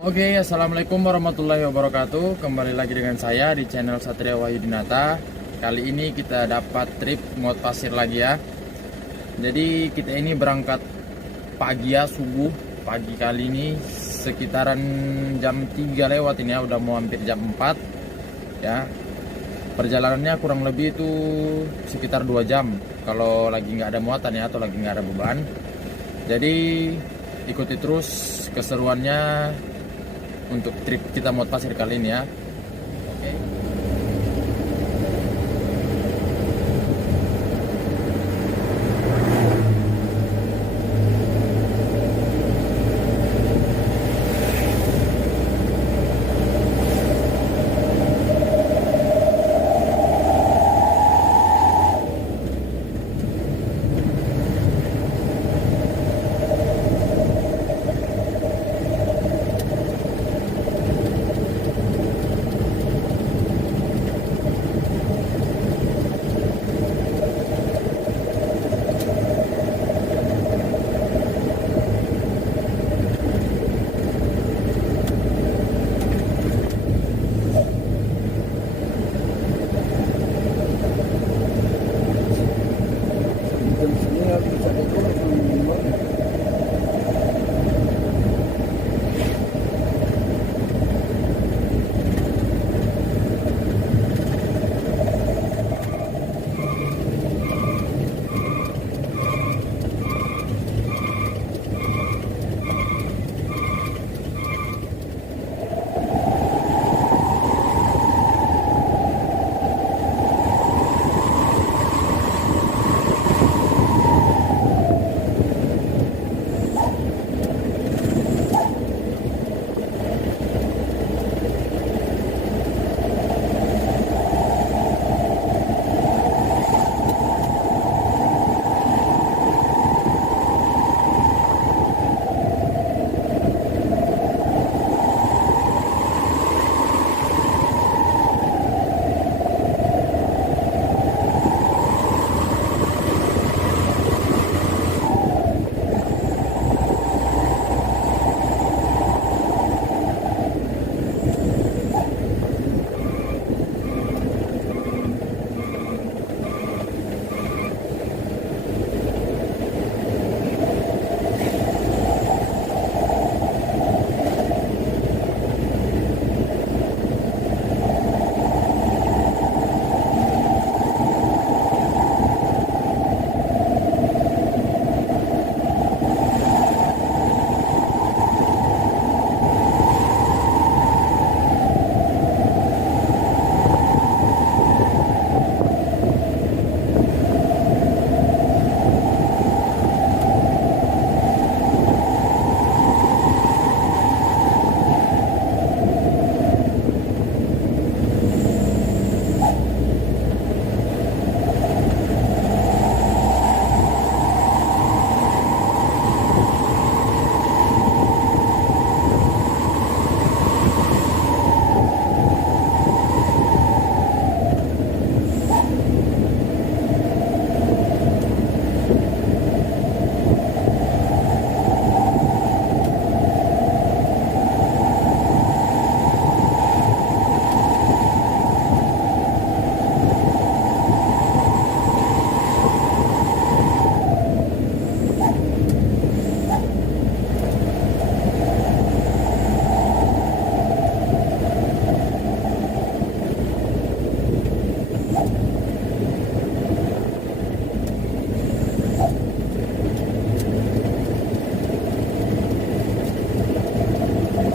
Oke, assalamualaikum warahmatullahi wabarakatuh. Kembali lagi dengan saya di channel Satria Wahyudinata. Kali ini kita dapat trip ngot pasir lagi ya. Jadi kita ini berangkat pagi ya, subuh pagi kali ini sekitaran jam 3 lewat ini ya, udah mau hampir jam 4 ya. Perjalanannya kurang lebih itu sekitar 2 jam kalau lagi nggak ada muatan ya, atau lagi nggak ada beban. Jadi ikuti terus keseruannya untuk trip kita ngot pasir kali ini ya. Oke.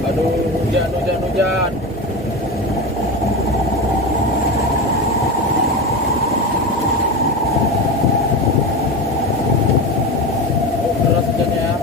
Aduh, hujan. Oh, deras hujannya ya.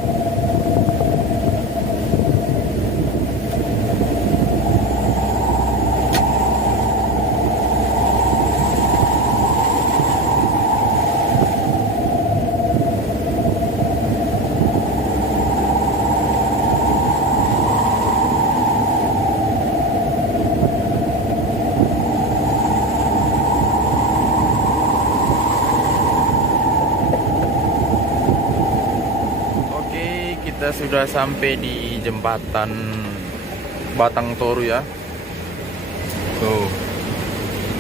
Kita sudah sampai di jembatan batang toru ya. Tuh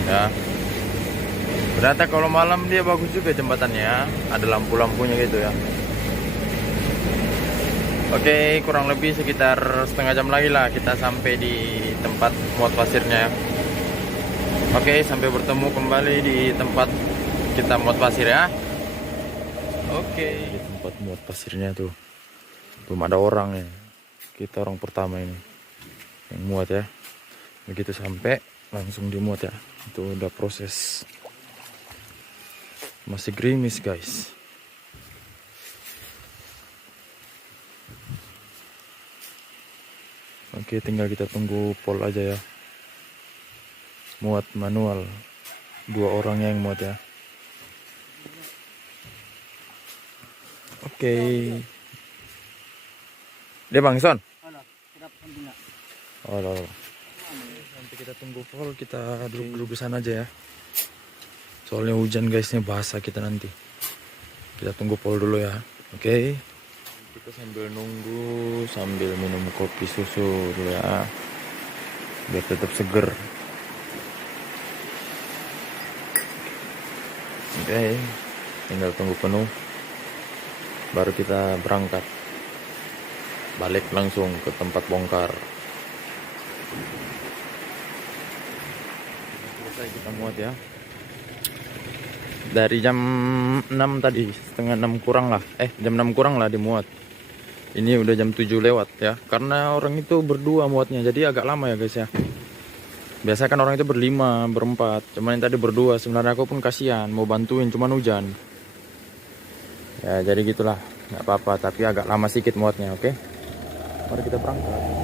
ya, ternyata kalau malam dia bagus juga jembatannya, ada lampu-lampunya gitu ya. Oke, kurang lebih sekitar setengah jam lagi lah kita sampai di tempat muat pasirnya ya. Oke, sampai bertemu kembali di tempat kita muat pasir ya. Oke, di tempat muat pasirnya tuh belum ada orang ya. Kita orang pertama ini yang muat ya. Begitu sampai langsung dimuat ya. Itu udah proses. Masih gerimis guys. Oke, tinggal kita tunggu pol aja ya. Muat manual. 2 orangnya yang muat ya. Oke. Dia Bang Son. Oh, nanti kita tunggu pol, kita duduk-duduk di sana aja ya. Soalnya hujan guys, ini basah kita nanti. Kita tunggu pol dulu ya. Oke. Kita sambil nunggu, sambil minum kopi susu dulu ya, biar tetap seger. Oke, tinggal tunggu penuh, baru kita berangkat balik langsung ke tempat bongkar. Selesai kita muat ya. Dari jam 6 tadi, setengah 6 kurang lah, jam 6 kurang lah dimuat. Ini udah jam 7 lewat ya, karena orang itu berdua muatnya, jadi agak lama ya guys ya. Biasa kan orang itu berlima, berempat, cuman yang tadi berdua. Sebenarnya aku pun kasihan, mau bantuin, cuman hujan. Ya jadi gitulah, nggak apa-apa, tapi agak lama sedikit muatnya. Oke, mari kita berangkat.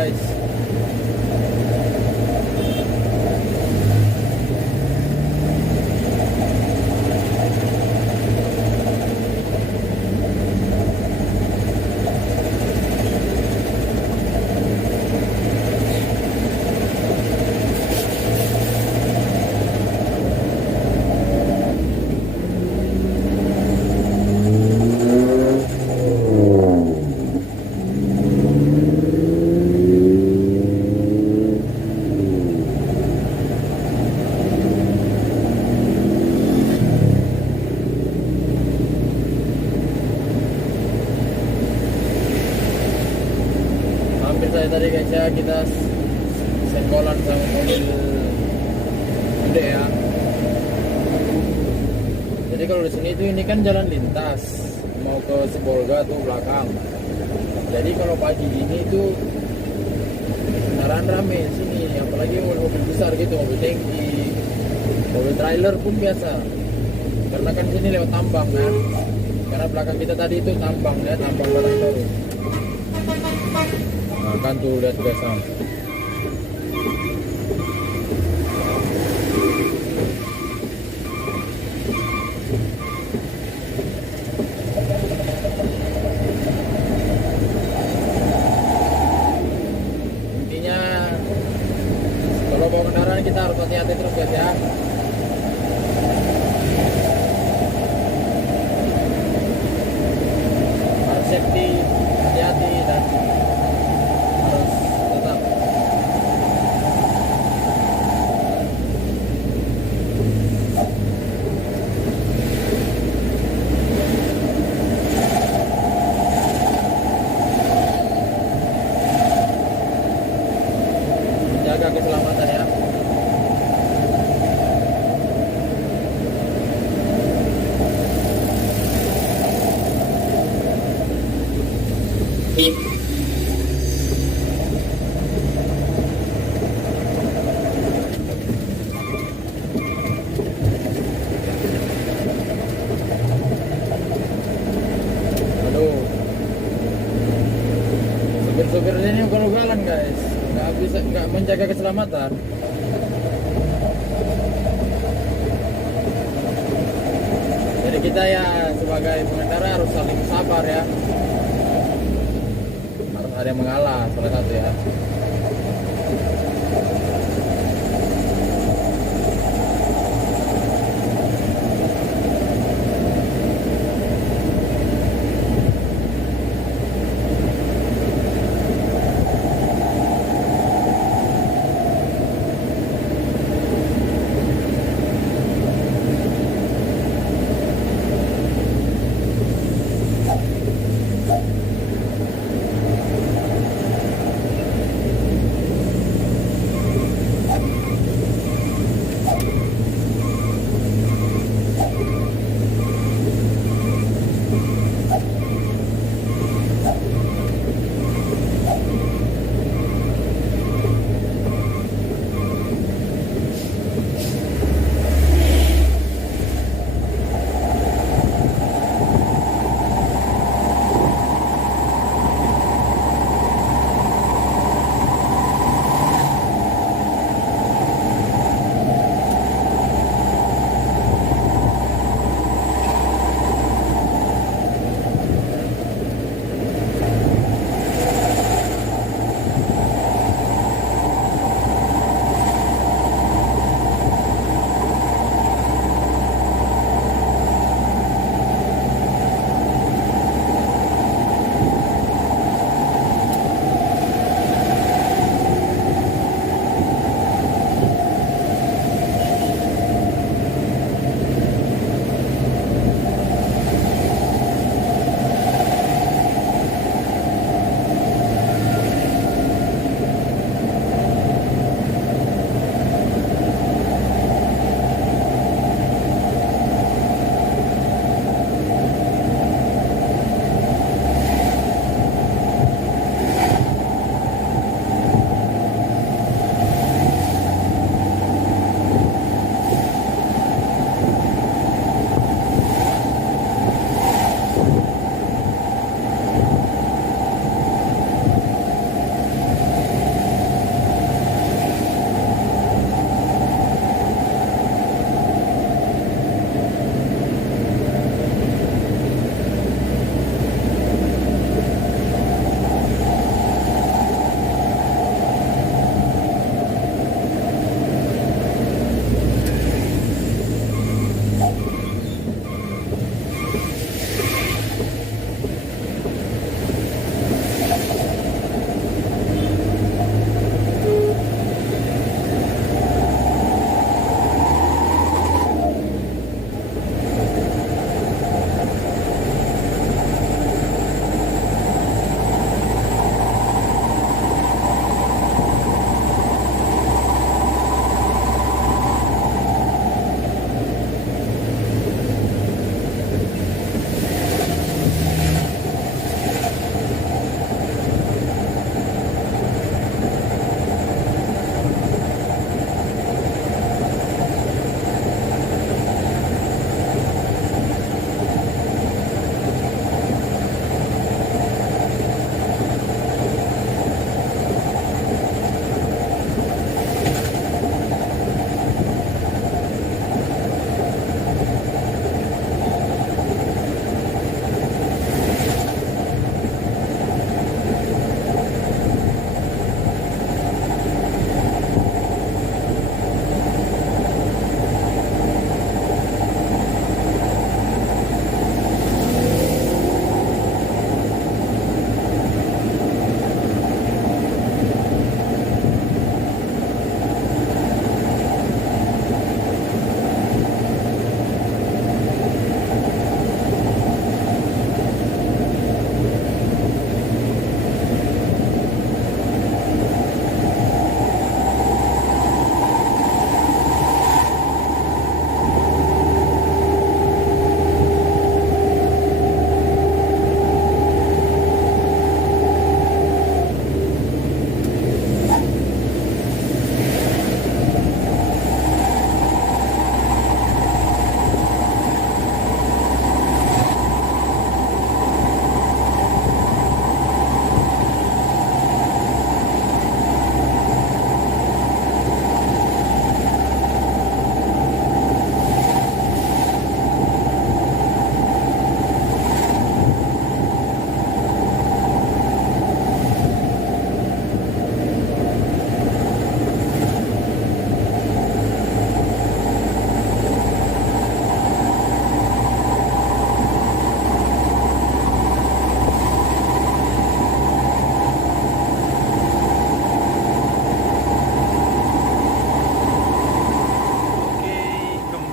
guys. Saya tadi guys ya, kita senggolan sama mobil gede ya. Jadi kalau di sini tuh ini kan jalan lintas mau ke Sibolga tuh belakang. Jadi kalau pagi gini tuh kendaraan rame di sini, apalagi mobil besar gitu, mobil tangki, mobil trailer pun biasa. Karena kan sini lewat tambang kan. Karena belakang kita tadi itu tambang ya, tambang barang baru. Nah, kan tuh lihat guys, intinya kalau bawa kendaraan kita harus hati-hati terus guys ya. Harus safety, hati-hati dan harus tetap menjaga keselamatan ya. Aduh, supir-supir ini ugal-ugalan guys, nggak menjaga keselamatan. Jadi kita ya sebagai pengendara harus saling sabar ya, harus ada yang mengalah salah satu ya.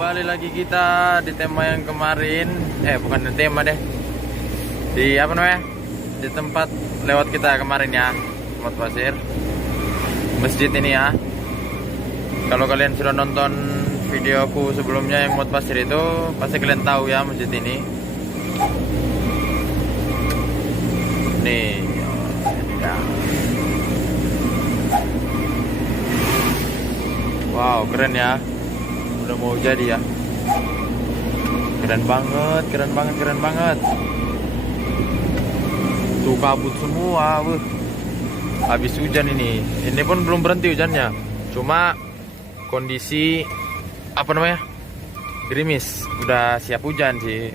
Kembali lagi kita di tema yang kemarin. Bukan di tema deh. Di apa namanya? Di tempat lewat kita kemarin ya, Mod Pasir. Masjid ini ya. Kalau kalian sudah nonton videoku sebelumnya yang Mod Pasir itu, pasti kalian tahu ya masjid ini. Nih. Ya. Wow, keren ya. Udah mau jadi ya. Keren banget, keren banget, keren banget. Tuh kabut semua, habis hujan ini. Ini pun belum berhenti hujannya. Cuma kondisi apa namanya? Gerimis. Udah siap hujan sih.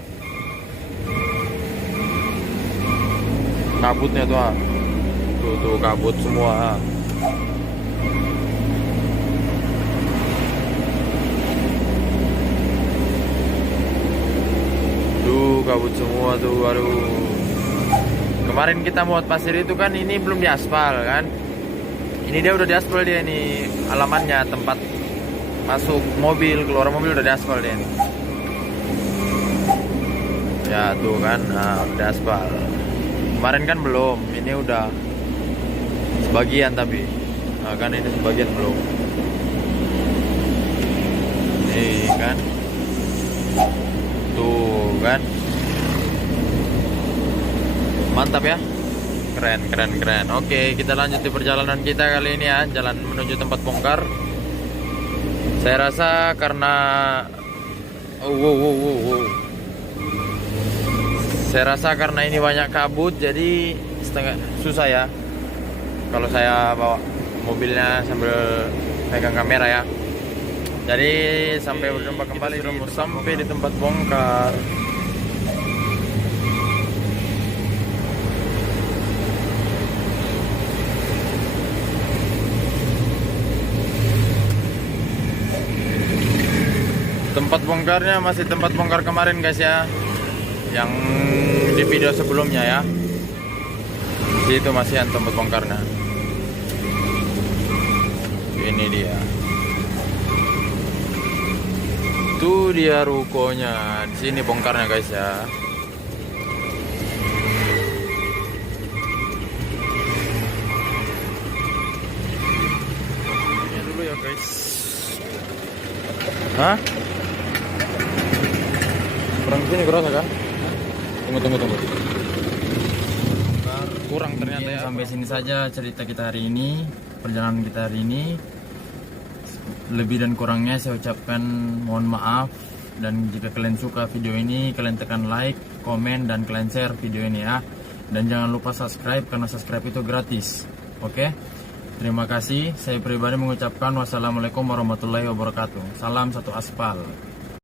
Kabutnya tuh. Tuh kabut semua. Kabut semua tuh, aduh. Kemarin kita Mod Pasir itu kan ini belum diaspal kan. Ini dia udah diaspal dia nih. Alamannya tempat masuk mobil, keluar mobil udah diaspal dia nih. Ya tuh kan, nah, udah diaspal. Kemarin kan belum, ini udah sebagian tapi. Nah, kan ini sebagian belum. Nih kan. Tuh kan. Mantap ya, keren. Oke, kita lanjut di perjalanan kita kali ini ya, jalan menuju tempat bongkar. Saya rasa karena saya rasa karena ini banyak kabut, jadi setengah susah ya kalau saya bawa mobilnya sambil pegang kamera ya. Jadi sampai berjumpa kembali sampai di tempat bongkar. Tempat bongkarnya masih tempat bongkar kemarin guys ya, yang di video sebelumnya ya. Di situ masih yang tempat bongkarnya. Ini dia. Tuh dia rukonya. Di sini bongkarnya guys ya. Ini dulu ya guys. Hah? Kurang sini kerasa kan? Tunggu. Kurang ternyata ya. Sampai sini saja cerita kita hari ini, perjalanan kita hari ini. Lebih dan kurangnya saya ucapkan mohon maaf. Dan jika kalian suka video ini, kalian tekan like, komen, dan kalian share video ini ya. Dan jangan lupa subscribe karena subscribe itu gratis. Oke? Terima kasih. Saya pribadi mengucapkan wassalamualaikum warahmatullahi wabarakatuh. Salam satu aspal.